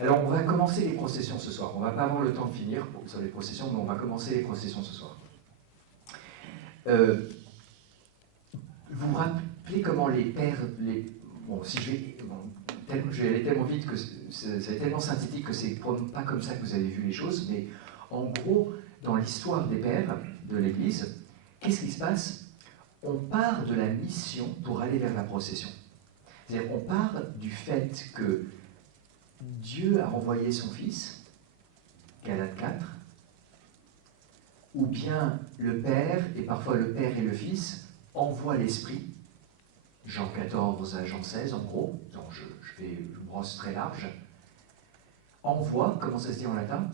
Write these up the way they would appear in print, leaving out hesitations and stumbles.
Alors, on va commencer les processions ce soir. On ne va pas avoir le temps de finir sur les processions, mais on va commencer les processions ce soir. Vous vous rappelez comment les pères... Bon, si je vais... Bon, je vais aller tellement vite que c'est tellement synthétique que c'est pas comme ça que vous avez vu les choses, mais en gros, dans l'histoire des pères de l'Église, qu'est-ce qui se passe? On part de la mission pour aller vers la procession. C'est-à-dire, on part du fait que Dieu a envoyé son Fils, Galates 4, ou bien le Père, et parfois le Père et le Fils, envoient l'Esprit, Jean 14 à Jean 16 en gros, donc je brosse très large, envoie, comment ça se dit en latin?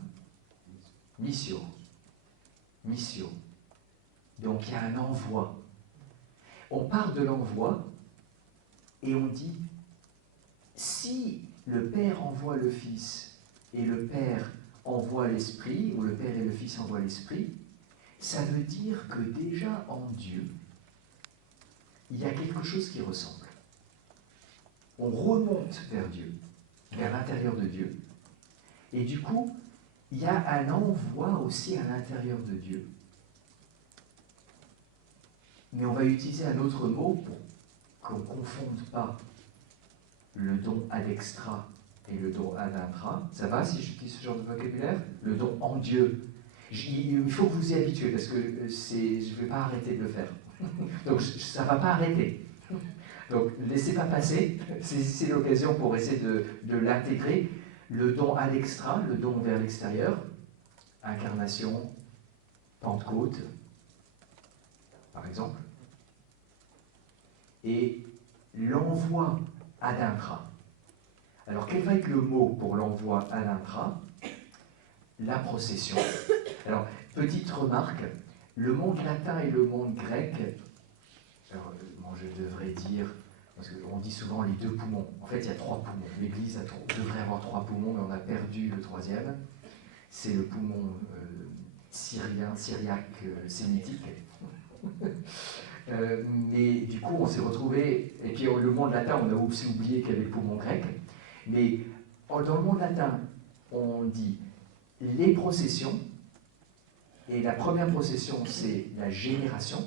Missio. Missio. Donc il y a un envoi. On part de l'envoi et on dit, si le Père envoie le Fils et le Père envoie l'Esprit, ou le Père et le Fils envoient l'Esprit, ça veut dire que déjà en Dieu, il y a quelque chose qui ressemble. On remonte vers Dieu, vers l'intérieur de Dieu, et du coup, il y a un envoi aussi à l'intérieur de Dieu. Mais on va utiliser un autre mot pour qu'on ne confonde pas le don ad extra et le don ad intra. Ça va si j'utilise ce genre de vocabulaire? Le don en Dieu. Il faut que vous y habituez parce que je ne vais pas arrêter de le faire. Donc ça ne va pas arrêter. Donc laissez pas passer, c'est l'occasion pour essayer de l'intégrer. Le don à l'extra, le don vers l'extérieur, incarnation, Pentecôte, par exemple. Et l'envoi ad intra. Alors quel va être le mot pour l'envoi ad intra? La procession. Alors, petite remarque, le monde latin et le monde grec, alors, bon, je devrais dire, parce qu'on dit souvent les deux poumons. En fait, il y a trois poumons. L'Église devrait avoir trois poumons, mais on a perdu le troisième. C'est le poumon syriaque, sémitique. Mais du coup, on s'est retrouvé, et puis le monde latin, on a aussi oublié qu'il y avait le poumon grec. Mais dans le monde latin, on dit les processions, et la première procession, c'est la génération.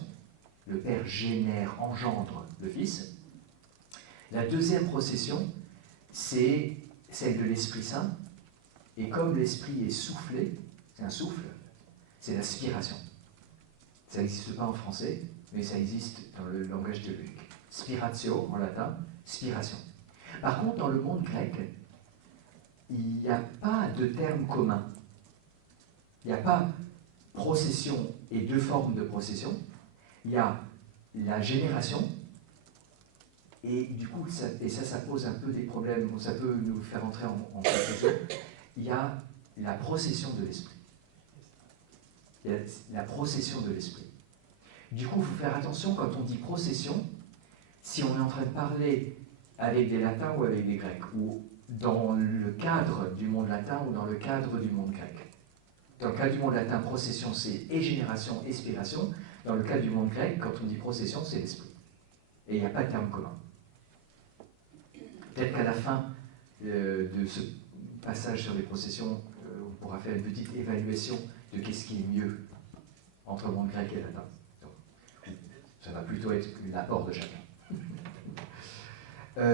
Le Père génère, engendre le Fils. La deuxième procession, c'est celle de l'Esprit Saint. Et comme l'Esprit est soufflé, c'est un souffle, c'est l'aspiration. Ça n'existe pas en français, mais ça existe dans le langage théologique. Spiratio, en latin, spiration. Par contre, dans le monde grec, il n'y a pas de terme commun. Il n'y a pas procession et deux formes de procession. Il y a la génération, et du coup, ça pose un peu des problèmes, ça peut nous faire entrer en confusion. Il y a la procession de l'esprit. Il y a la procession de l'esprit. Du coup, il faut faire attention quand on dit procession, si on est en train de parler avec des latins ou avec des grecs, ou dans le cadre du monde latin ou dans le cadre du monde grec. Dans le cas du monde latin, procession, c'est et génération, et spiration. Dans le cas du monde grec, quand on dit procession, c'est l'esprit. Et il n'y a pas de terme commun. Peut-être qu'à la fin de ce passage sur les processions, on pourra faire une petite évaluation de qu'est-ce qui est mieux entre le monde grec et latin. Donc, ça va plutôt être l'apport de chacun.